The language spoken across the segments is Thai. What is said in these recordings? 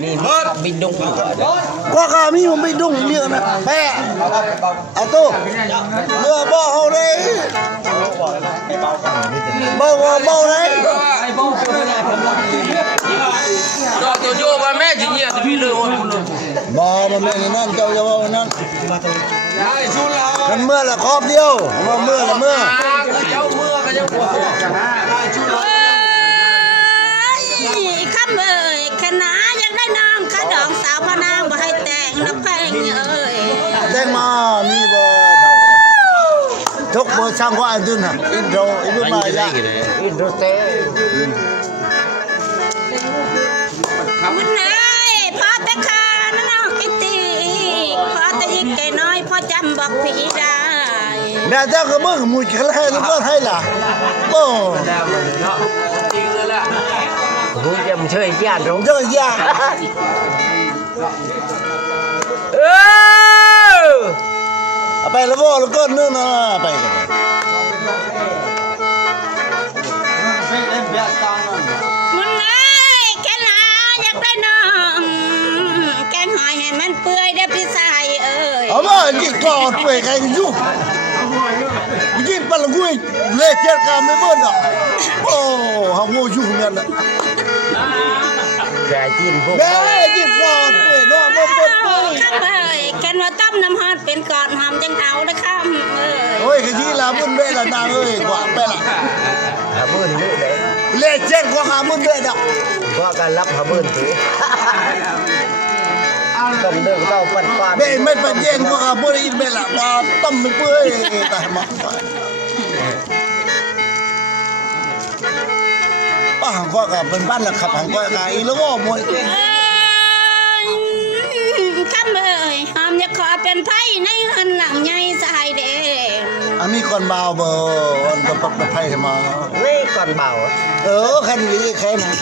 มีบินดุงqua cả mi mà bị đụng miệng này bè à tô mưa bò hầu đấy bò đấy tôi vô ba mẹ chỉ nhẹ thì lừa bò mà mẹ nó ăn cho bò nó cần mưa là khóp điêu mà mưa là mưa khăm ơi khả náยังได้น้องข้าดองสาวพนางบ่ให้แต่งนักเพลงเอ้ย แต่งมามีบอทุกเบอร์ช่างว่าอันdunฮะอินโทรอินโทรมายาอินโทรเต้ คุณนายพอแต่ข้าน้องกิตีพอแต่ยิ่งไก่น้อยพอจำบอกผีได้ แม่เจ้าก็เบิ่งมุ้ยกันให้หรือเปล่าให้ล่ะโอ้ vui chầm chơi gian đúng เจ้าย่าไปแล้วบ่แล้วก็นู่นน่ะไปกัน คุณนายแค่นาอยากได้น้องแกงหอยให้มันเปื่อยได้พี่ชายเอ้ย เอาบ่นี่ก่อนไปใครอยู่ยิ่งปลากุ้ยเละเจ็ดกันไม่เบิ่นอ่ะโอ้เฮาโง่อยู่นั่นน่ะ gà chim vô แม่ยิ่งก่อนไปเนาะบ่เบิ่นไป ข้ามเอ้ยแค่ว่าต้มน้ำฮอดเป็นก่อนหอมจังเอาได้ข้ามเอ้ย โอ้ยขยี้ละมึนเด้ละนางเอ้ยกว่าไปละ hà bươn nữa đấy เละเจ็ดกว่าหามึนเด้ดอก có cả lắp hà bươn thế cầm đường tao phần pha แม่ไม่ไปเย็นกว่าหาบ่ได้อีกแม่ละว่าต้มมันเปื่อยตายมาป้าหังกว่าก็เป็นบ้านละขับหังกว่าก็อีแล้วบ่มวย ข้ามเอ้ยหอมอยากขอเป็นไผ่ในเฮือนหลังใหญ่สายเด้ อันนี้คนบ่าวบ่อันก็ปักตะไคร้มา lấy còn bảo คันนี้แค่นั้น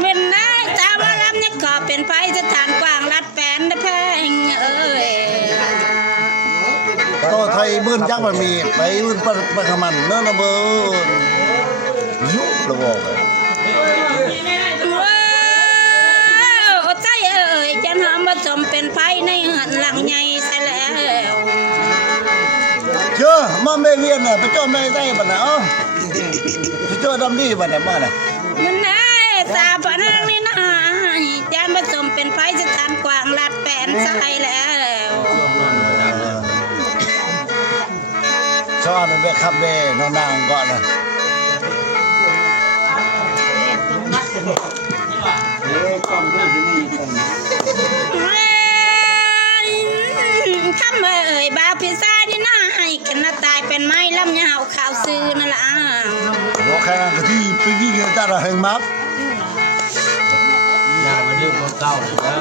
เป็นได้ตาว่ารับอยากขอเป็นไผ่สถานกว้างรัดแปนได้แพงเอ้ย ก็ไทยเบิ่นจังมันมีไปเบิ่นปะขมันเนาะนะเบิ่นยุบละบ่ ว้าวใจเอ้ยจันหอมผสมเป็นไผ่ในเฮือนหลังใหญ่ซะแล้ว เชื่อมาแม่เวียนน่ะไปเจ้าแม่ได้บัดน่ะเอ้าไปเจ้าดำดีบัดน่ะมาน่ะ มันได้สาปนังนี่นะจันผสมเป็นไผ่สถานกว้างรัดแปนใส่แล้ว ชอบมันไปขับเด้นนางก่อนน่ะ ข้ามเอ่ยบาพิซซ่าที่น่าให้กันน่ะตายเป็นไม้ลำยาวข่าวซื้อนั่นล่ะ บ่แค่นั้นก็ที่ไปยิงกันตาละแห่งมัก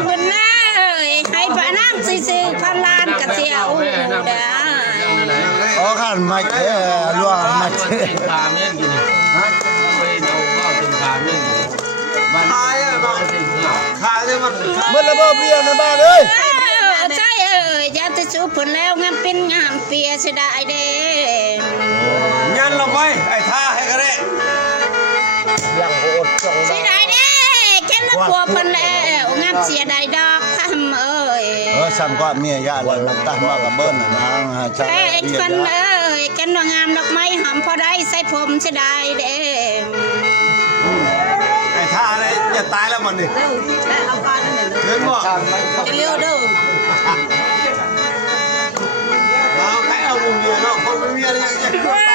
มันน่าเอ่ยให้พระนางซื้อพันล้านกระเทียวได้ อ๋อคันมักรัวมัก เมื่อระเบิดเบียร์ในบ้านเอ้ย ใช่เอ่ยยาติสูผลแล้วงามเป็นงามเปียเสียดายเด้ ยันลงไปไอ้ท่าให้กันได้ yang hột trong เสียดายเด้แค่ละพัวพันแล้วงามเสียดายดอกคำเอ่ย สั่งก็เมียยาเลยมันตั้งมากับเบิ้ลนะใช่ แค่คนเอ่ยแค่ว่างามดอกไม้หอมพอได้ใส่ผมเสียดายเด้ ไอ้ท่าอะไรอย่าตายแล้วมันดิเดินบ่ เร็วเด้อ เอาใครเอาวงเดียวเนาะคนไม่มีอะไรอย่างเงี้ย ว้า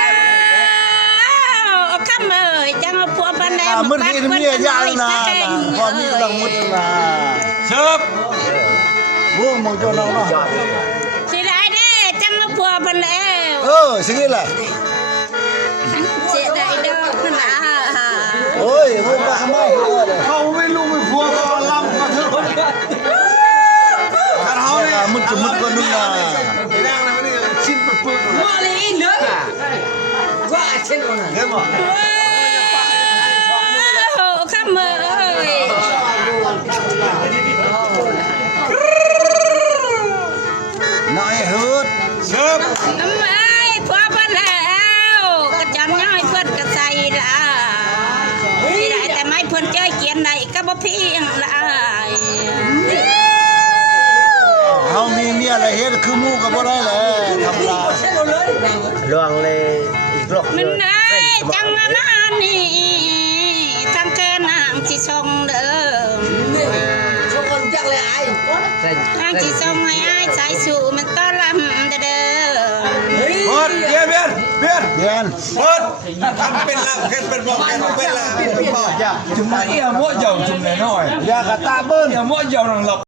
วคำเอ่ยจังเอาพัวพันแล้ว มึงกินเมียยานะพอมีกำลังมุดนะ เชิบ บูมองโจน้องเนาะ เสียดายเด้จังเอาพัวพันแล้ว สิ่งนี้แหละ เสียดายดอกนะ โอ้ยบูมมาทำไม เขาไม่รู้ไม่พัวก็ลำมาเถอะกันเขาเนี่ย มึงจะมุดก็นึงนะ ไอ้นางนั่นนี่ชิ้นปืน mua lấy nữa vợ trên con này เห็นบ่ คำเอ่ย น้อยฮึด เชิบ น้ำไม้พัวพันแล้วกระจำย่อยเพื่อนกระใส่ละไม่ได้แต่ไม่เพื่อนเจ้ยเกียนใดก็ บ่เพียงหลาย เฮามีเมียอะไรเฮ็ดคือหมู่ก็บ่ได้แหละธรรมดา ลวงเลยอีกรอบ มันได้จังมานี่จังแค่นางสิทรงเด้อนางสิทรงให้อ้ายใจสู่มันต้อนรับเด้อ เปิดเบียร์เบียร์เบียร์ เรียน เปิดทำเป็นลังเป็นบอกเป็นลังเป็นบอก chúng ta ia mỗi dầu chúng này thôi อย่ากระตาเบิ้น ia mỗi dầu rằng lộc